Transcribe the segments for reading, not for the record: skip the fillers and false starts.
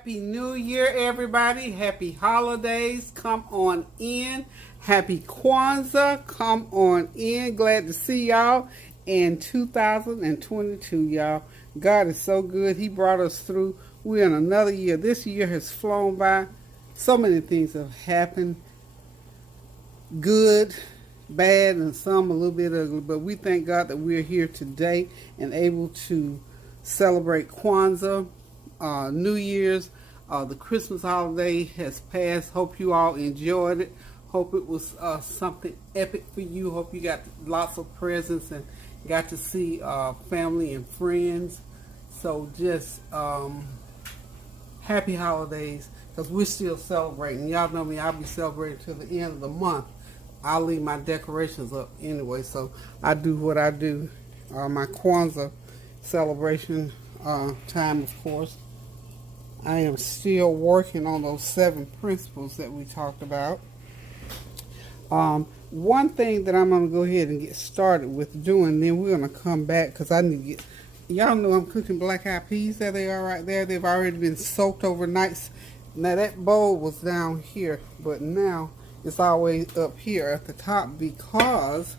Happy New Year, everybody. Happy holidays. Come on in. Happy Kwanzaa. Come on in. Glad to see y'all in 2022, y'all. God is so good. He brought us through. We're in another year. This year has flown by. So many things have happened. Good, bad, and some a little bit ugly. But we thank God that we're here today and able to celebrate Kwanzaa. New Year's, the Christmas holiday has passed. Hope you all enjoyed it. Hope it was something epic for you. Hope you got lots of presents and got to see family and friends. So just happy holidays, because we're still celebrating. Y'all know me, I'll be celebrating till the end of the month. I'll leave my decorations up anyway, so I do what I do. My Kwanzaa celebration time, of course. I am still working on those 7 principles that we talked about. One thing that I'm going to go ahead and get started with doing, then we're going to come back, because I need to get, y'all know I'm cooking black-eyed peas. There they are right there. They've already been soaked overnight. Now that bowl was down here, but now it's always up here at the top because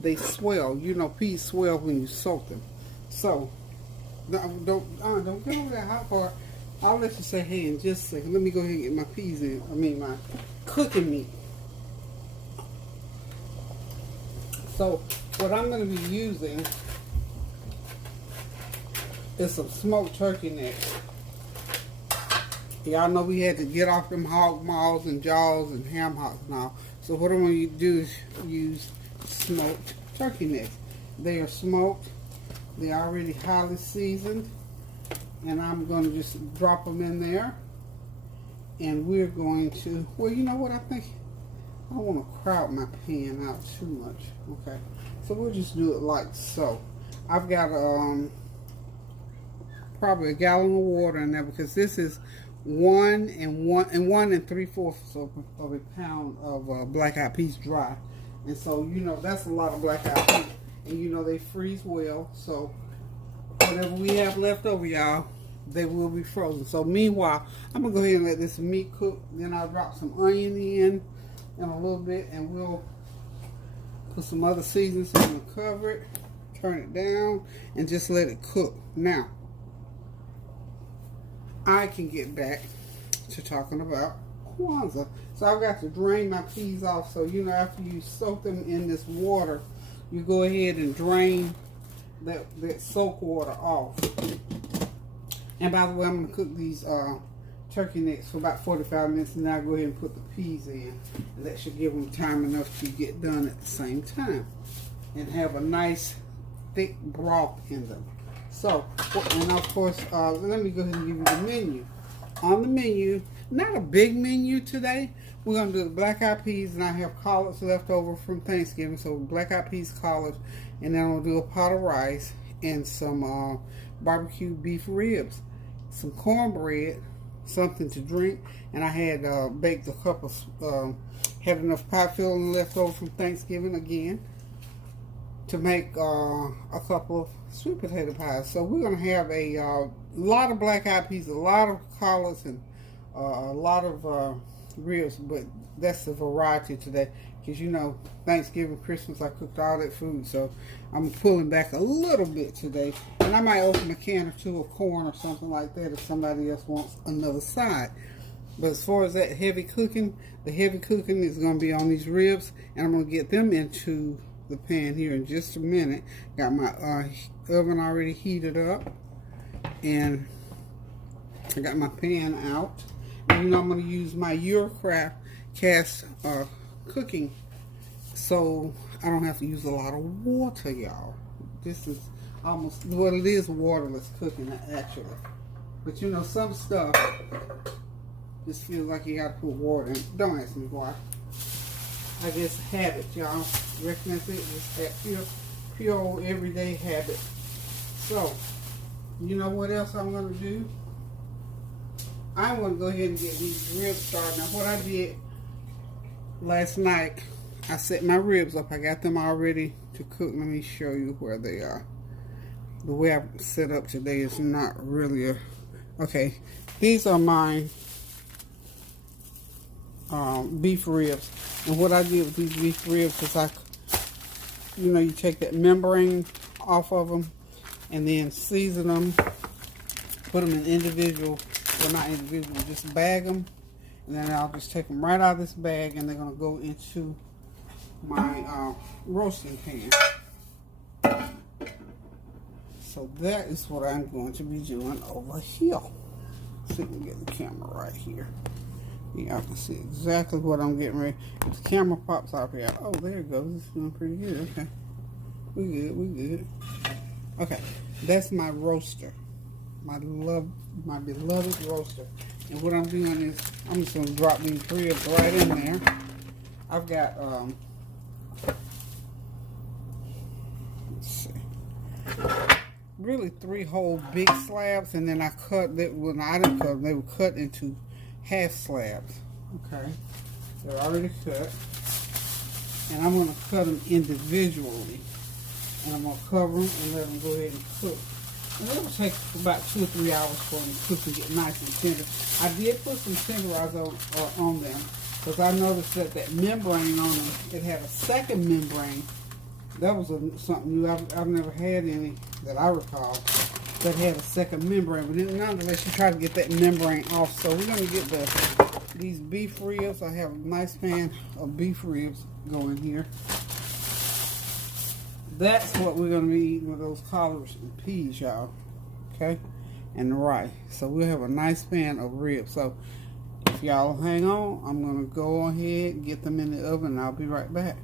they swell. You know, peas swell when you soak them. So, don't get over that hot part. I'll let you say hey in just a second. Let me go ahead and get my peas in. My cooking meat. So, what I'm going to be using is some smoked turkey necks. Y'all know we had to get off them hog maws and jaws and ham hocks and all. So, what I'm going to do is use smoked turkey necks. They are smoked. They're already highly seasoned. And I'm going to just drop them in there. And we're going to, well, you know what, I think I don't want to crowd my pan out too much. Okay. So we'll just do it like so. I've got probably a gallon of water in there, because this is 1 3/4 of a pound of black-eyed peas dry. And so, you know, that's a lot of black-eyed peas. And you know they freeze well, so whatever we have left over, y'all, they will be frozen. So meanwhile, I'm going to go ahead and let this meat cook. Then I'll drop some onion in a little bit, and we'll put some other seasonings. So I'm going to cover it, turn it down, and just let it cook. Now, I can get back to talking about Kwanzaa. So I've got to drain my peas off. So, you know, after you soak them in this water, you go ahead and drain that soak water off. And by the way, I'm going to cook these turkey necks for about 45 minutes, and now I'll go ahead and put the peas in. And that should give them time enough to get done at the same time and have a nice thick broth in them. So, and of course, let me go ahead and give you the menu. On the menu, not a big menu today. We're going to do the black-eyed peas, and I have collards left over from Thanksgiving. So black-eyed peas, collards, and then I'll do a pot of rice and some barbecue beef ribs, some cornbread, something to drink, and I had baked a couple, had enough pie filling left over from Thanksgiving again to make a couple of sweet potato pies. So we're going to have a lot of black-eyed peas, a lot of collards, and a lot of ribs, but that's the variety today, because you know, Thanksgiving, Christmas, I cooked all that food, so I'm pulling back a little bit today, and I might open a can or two of corn or something like that if somebody else wants another side. But as far as that heavy cooking, the heavy cooking is going to be on these ribs, and I'm going to get them into the pan here in just a minute. Got my oven already heated up, and I got my pan out. And you know, I'm going to use my Eurocraft cast cooking, so I don't have to use a lot of water, y'all. This is almost, well, it is waterless cooking actually, but you know, some stuff just feels like you got to put water in. Don't ask me why. I just habit, y'all. Reckon that's it. Just that pure old everyday habit. So, you know what else I'm going to do? I'm going to go ahead and get these ribs started. Now, what I did last night, I set my ribs up. I got them all ready to cook. Let me show you where they are. The way I set up today is not really a Okay, these are my beef ribs. And what I did with these beef ribs is you take that membrane off of them and then season them, put them in individual, well not individual, just bag them. And then I'll just take them right out of this bag and they're going to go into my roasting pan. So that is what I'm going to be doing over here. See if we can get the camera right here. Yeah, I can see exactly what I'm getting ready. If the camera pops out here, oh, there it goes. It's doing pretty good. Okay. We good. Okay, that's my roaster. My beloved roaster. And what I'm doing is, I'm just going to drop these ribs right in there. I've got, let's see, really 3 whole big slabs, and then I cut it, when I didn't cut them, they were cut into half slabs. Okay, they're already cut, and I'm going to cut them individually, and I'm going to cover them and let them go ahead and cook. And it will take about 2 or 3 hours for them to cook and get nice and tender. I did put some tenderizer on them because I noticed that membrane on them, it had a second membrane. That was something new. I've never had any that I recall that had a second membrane. But then nonetheless, you try to get that membrane off. So we're going to get these beef ribs. I have a nice pan of beef ribs going here. That's what we're going to be eating with those collards and peas, y'all. Okay? And the rice. So we'll have a nice pan of ribs. So if y'all hang on, I'm going to go ahead and get them in the oven and I'll be right back.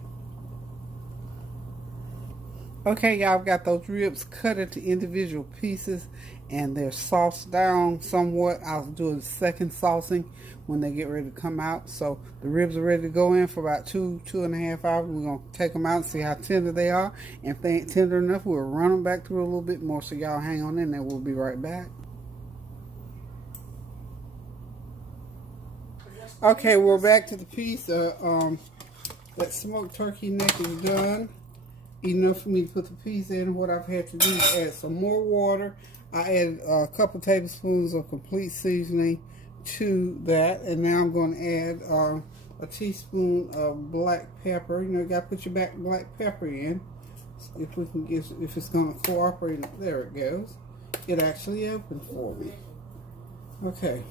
Okay, y'all, I've got those ribs cut into individual pieces and they're sauced down somewhat. I'll do a second saucing when they get ready to come out. So the ribs are ready to go in for about 2.5 hours. We're going to take them out and see how tender they are. And if they ain't tender enough, we'll run them back through a little bit more. So y'all hang on in there. We'll be right back. Okay, we're back to the piece. That smoked turkey neck is done. Enough for me to put the peas in. What I've had to do is add some more water. I added a couple tablespoons of complete seasoning to that, and now I'm going to add a teaspoon of black pepper. You got to put your black pepper in. If we can get, if it's going to cooperate. There it goes. It actually opened for me. Okay.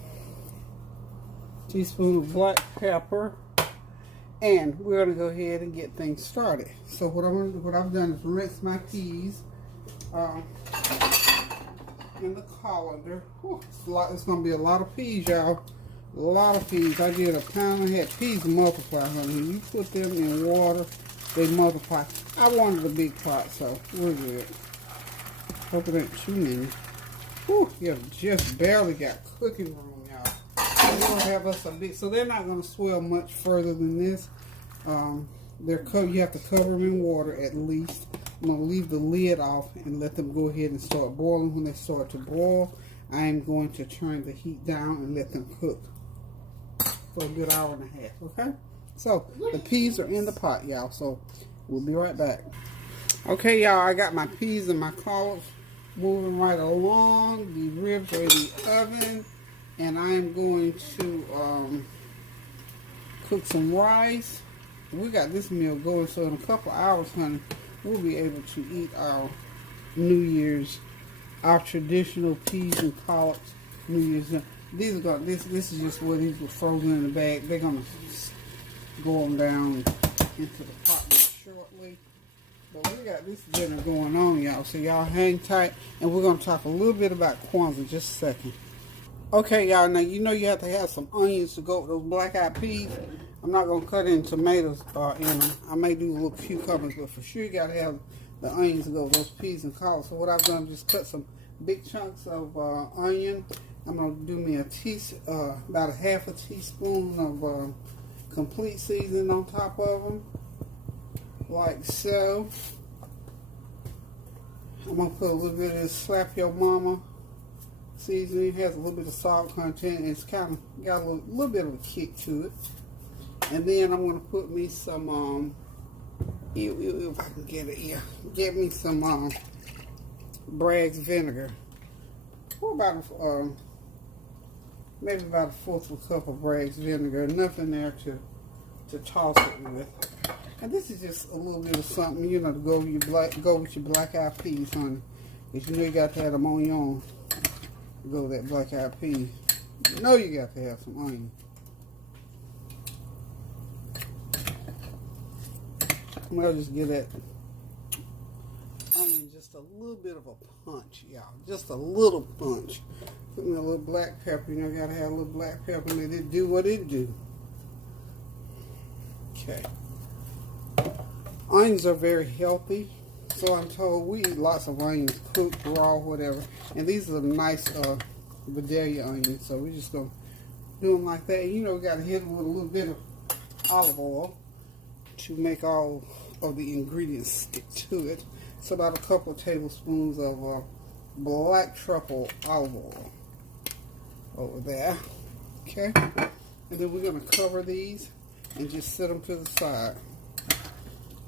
Teaspoon of black pepper. And we're going to go ahead and get things started. So what I've done is rinse my peas in the colander. It's going to be a lot of peas, y'all. A lot of peas. I did a pound and a half. Peas multiply, honey. You put them in water, they multiply. I wanted a big pot, so we're good. Hope it ain't too many. Whew, you just barely got cooking room, y'all. We're going to have us a big, so they're not going to swell much further than this. You have to cover them in water at least. I'm going to leave the lid off and let them go ahead and start boiling. When they start to boil, I am going to turn the heat down and let them cook for a good hour and a half, okay? So, the peas are in the pot, y'all, so we'll be right back. Okay, y'all, I got my peas and my collards moving right along. The ribs are in the oven. And I'm going to cook some rice. We got this meal going, so in a couple hours, honey, we'll be able to eat our New Year's, our traditional peas and collards New Year's. These are going. This is just what these were frozen in the bag. They're gonna go them down into the pot shortly. But we got this dinner going on, y'all. So y'all hang tight, and we're gonna talk a little bit about Kwanzaa in just a second. Okay, y'all, now you know you have to have some onions to go with those black-eyed peas. I'm not going to cut in tomatoes in them. I may do little cucumbers, but for sure you got to have the onions to go with those peas and collards. So what I've done is just cut some big chunks of onion. I'm going to do me about a half a teaspoon of complete seasoning on top of them, like so. I'm going to put a little bit of this Slap Your Mama seasoning. Has a little bit of salt content, and it's kind of got a little bit of a kick to it. And then I'm going to put me some if I can get it, get me some Bragg's vinegar. What about maybe about a fourth of a cup of Bragg's vinegar. Nothing there to toss it with. And this is just a little bit of something, you know, to go with your black-eyed peas, honey. Because you know you got to have them onion to go with that black-eyed pea. You know you got to have some onion. I'll just give that onion just a little bit of a punch, y'all. Just a little punch. Put in a little black pepper. You know, gotta have a little black pepper and let it do what it do. Okay. Onions are very healthy. So I'm told we eat lots of onions, cooked, raw, whatever. And these are the nice Vidalia onions. So we're just gonna do them like that. And, you know, we gotta hit them with a little bit of olive oil to make all of the ingredients stick to it. So about a couple of tablespoons of black truffle olive oil over there. Okay, and then we're going to cover these and just set them to the side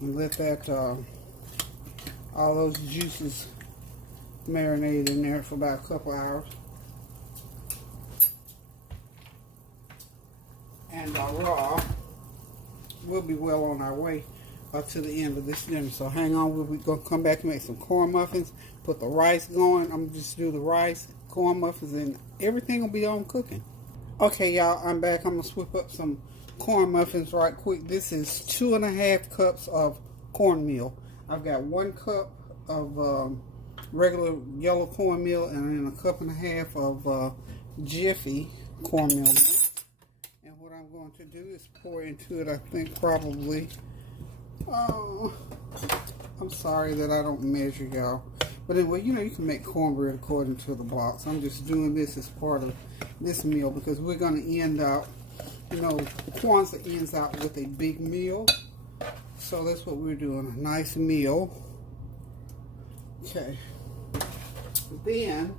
and let that all those juices marinate in there for about a couple hours. And raw, we'll be well on our way to the end of this dinner. So hang on, we're going to come back and make some corn muffins, put the rice going. I'm going to just do the rice, corn muffins, and everything will be on cooking. Okay, y'all, I'm back. I'm going to whip up some corn muffins right quick. This is 2.5 cups of cornmeal. I've got 1 cup of regular yellow cornmeal and then 1.5 cups of Jiffy cornmeal mix. And what I'm going to do is pour into it, I think probably, I'm sorry that I don't measure, y'all. But anyway, you know, you can make cornbread according to the box. I'm just doing this as part of this meal because we're going to end out, you know, Kwanzaa ends out with a big meal. So that's what we're doing, a nice meal. Okay. Then,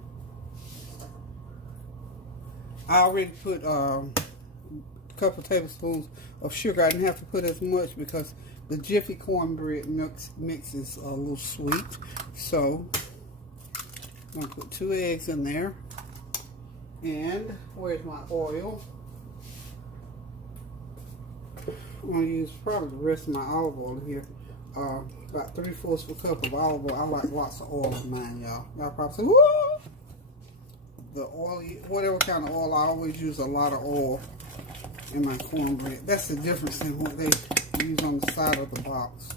I already put a couple tablespoons of sugar. I didn't have to put as much because the Jiffy cornbread mix is a little sweet. So, I'm going to put 2 eggs in there. And, where's my oil? I'm going to use probably the rest of my olive oil here. About 3/4 of a cup of olive oil. I like lots of oil in mine, y'all. Y'all probably say, whoa! The oil, whatever kind of oil, I always use a lot of oil in my cornbread. That's the difference in what they use on the side of the box.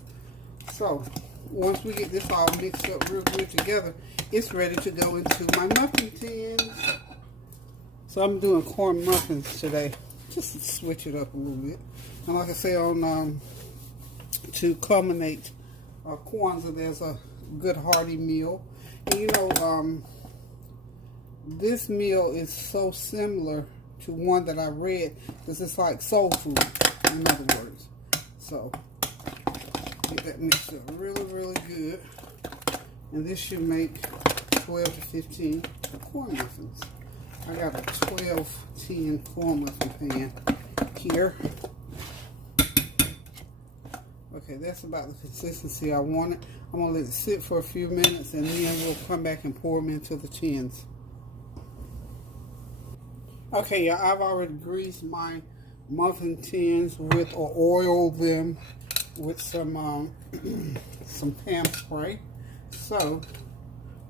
So, once we get this all mixed up real good together, it's ready to go into my muffin tins. So I'm doing corn muffins today, just to switch it up a little bit. And like I say, on to culminate Kwanzaa, there's a good hearty meal. And you know, this meal is so similar to one that I read because it's like soul food, in other words. So, get that mixed up really, really good. And this should make 12 to 15 corn muffins. I got a 12-tin corn muffin pan here. Okay, that's about the consistency I wanted. I'm going to let it sit for a few minutes and then we'll come back and pour them into the tins. Okay, yeah, I've already greased my muffin tins with or oiled them with some some Pam spray. So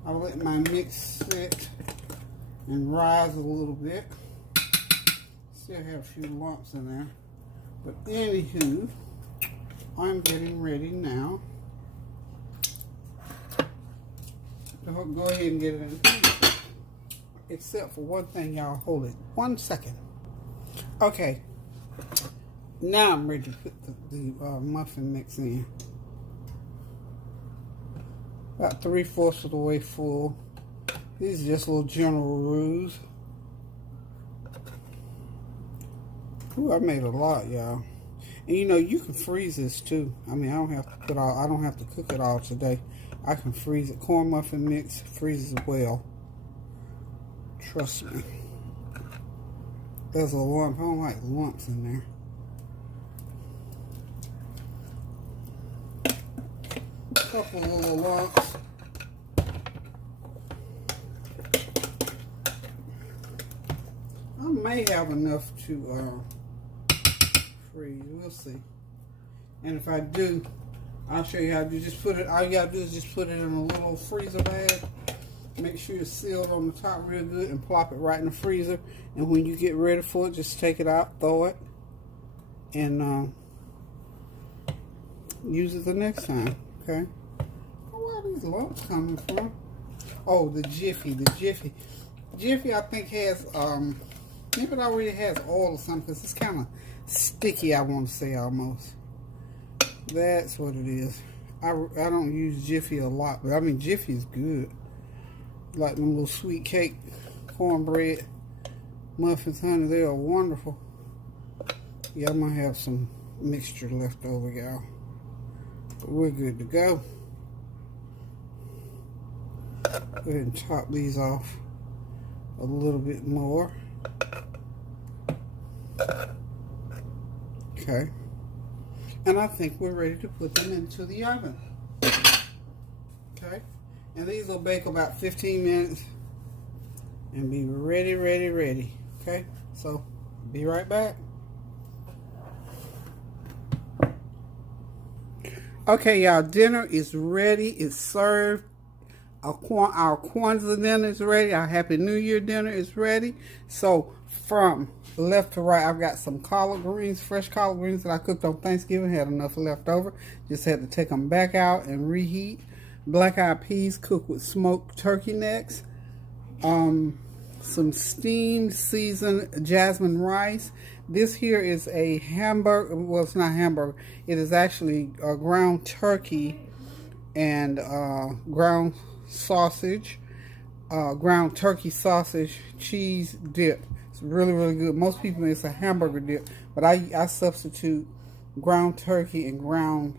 I'll let my mix sit and rise a little bit. Still have a few lumps in there, but anywho, I'm getting ready now. Go ahead and get it in. Except for one thing, y'all. Hold it 1 second. Okay. Now I'm ready to put the muffin mix in. About 3/4 of the way full. These are just little general rules. Ooh, I made a lot, y'all. And you know, you can freeze this too. I mean, I don't have to cook it all today. I can freeze it. Corn muffin mix freezes well. Trust me. There's a lump. I don't like lumps in there. A couple little lumps. I may have enough to freeze. We'll see. And if I do, I'll show you how to just put it. All you gotta do is just put it in a little freezer bag. Make sure it's sealed on the top real good and plop it right in the freezer. And when you get ready for it, just take it out, throw it, and use it the next time. Okay. Where are these lumps coming from? Oh, the Jiffy. The Jiffy. Jiffy, I think, has, maybe it already has oil or something, because it's kind of sticky, I want to say, almost. That's what it is. I don't use Jiffy a lot, but I mean, Jiffy is good. Like them little sweet cake, cornbread, muffins, honey, they are wonderful. Yeah, I'm going to have some mixture left over, y'all. But we're good to go. Go ahead and top these off a little bit more. Okay. And I think we're ready to put them into the oven. Okay. And these will bake about 15 minutes and be ready, ready, ready. Okay. So, be right back. Okay, y'all, dinner is ready. It's served. Our Kwanzaa dinner is ready. Our Happy New Year dinner is ready. So, from left to right, I've got some collard greens, fresh collard greens that I cooked on Thanksgiving. Had enough left over. Just had to take them back out and reheat. Black-eyed peas cooked with smoked turkey necks. Some steamed, seasoned Jasmin rice. This here is a hamburger. Well, it's not hamburger. It is actually ground turkey and ground sausage, ground turkey sausage cheese dip. It's really, really good. Most people, it's a hamburger dip, but I substitute ground turkey and ground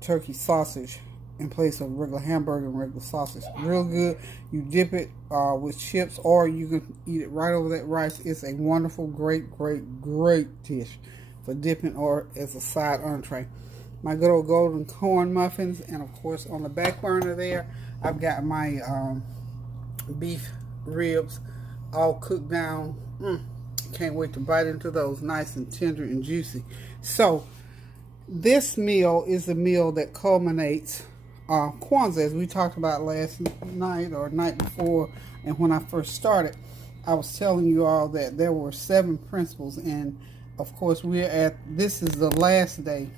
turkey sausage in place of regular hamburger and regular sausage. Real good. You dip it with chips, or you can eat it right over that rice. It's a wonderful, great, great, great dish for dipping or as a side entree. My good old golden corn muffins, and of course on the back burner there, I've got my beef ribs all cooked down. Can't wait to bite into those, nice and tender and juicy. So this meal is a meal that culminates Kwanzaa, as we talked about last night or night before. And when I first started, I was telling you all that there were 7 principles, and of course this is the last day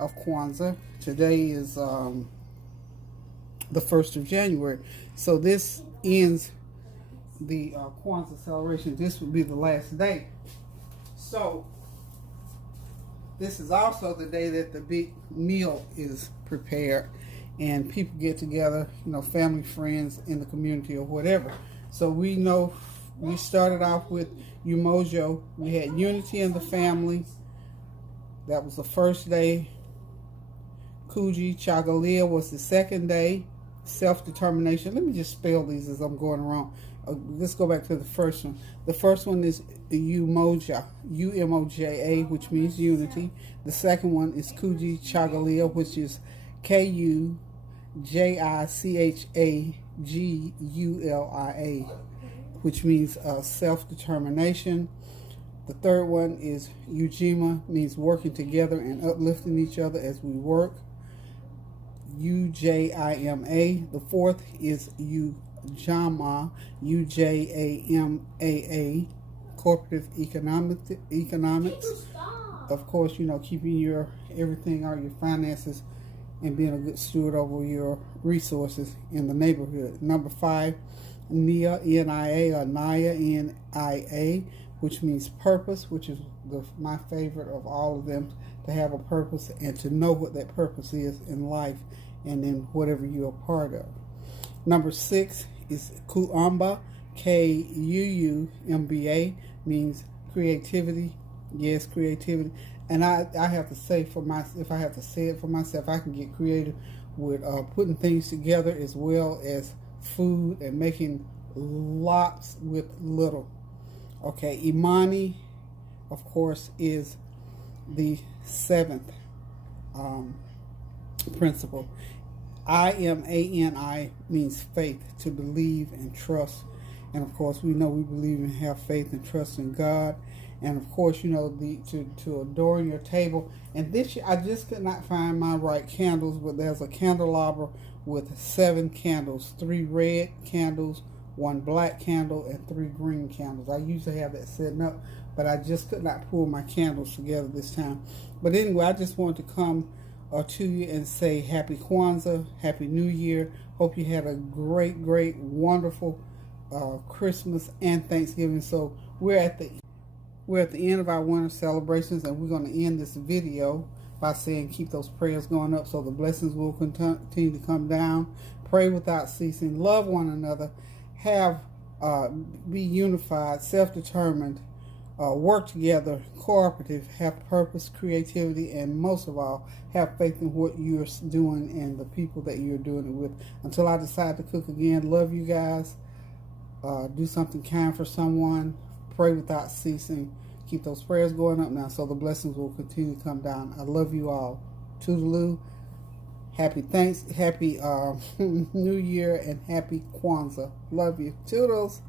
of Kwanzaa. Today is the 1st of January, so this ends the Kwanzaa celebration. This will be the last day. So this is also the day that the big meal is prepared and people get together, you know, family, friends in the community or whatever. So we know we started off with Umoja. We had unity in the family. That was the first day. Kuji Chagalia was the second day. Self-determination. Let me just spell these as I'm going wrong. Let's go back to the first one. The first one is Umoja, U-M-O-J-A, which means unity. The second one is Kuji Chagalia, which is K-U-J-I-C-H-A-G-U-L-I-A, which means self-determination. The third one is Ujima, means working together and uplifting each other as we work. U-J-I-M-A. The fourth is Ujama, U-J-A-M-A-A, cooperative economics. Of course, you know, keeping your everything, all your finances, and being a good steward over your resources in the neighborhood. Number 5, NIA, N-I-A, or NIA, N-I-A, which means purpose, which is my favorite of all of them, to have a purpose and to know what that purpose is in life and in whatever you're a part of. Number 6 is Kuamba, K-U-U-M-B-A, means creativity. Yes, creativity. And I have to say if I have to say it for myself, I can get creative with putting things together as well as food and making lots with little. Okay, Imani, of course, is the 7th principle. I-M-A-N-I means faith, to believe and trust. And of course, we know we believe and have faith and trust in God. And of course, you know, to adorn your table. And this year, I just could not find my right candles, but there's a candelabra with 7 candles, 3 red candles, 1 black candle, and 3 green candles. I usually have that setting up, but I just could not pull my candles together this time. But anyway, I just wanted to come to you and say Happy Kwanzaa, Happy New Year. Hope you had a great, wonderful Christmas and Thanksgiving. So we're at the end of our winter celebrations, and we're going to end this video by saying keep those prayers going up so the blessings will continue to come down. Pray without ceasing. Love one another. Be unified, self-determined, work together, cooperative, have purpose, creativity, and most of all, have faith in what you're doing and the people that you're doing it with. Until I decide to cook again, love you guys. Do something kind for someone. Pray without ceasing. Keep those prayers going up now so the blessings will continue to come down. I love you all. Toodaloo. Happy New Year and happy Kwanzaa. Love you. Toodles.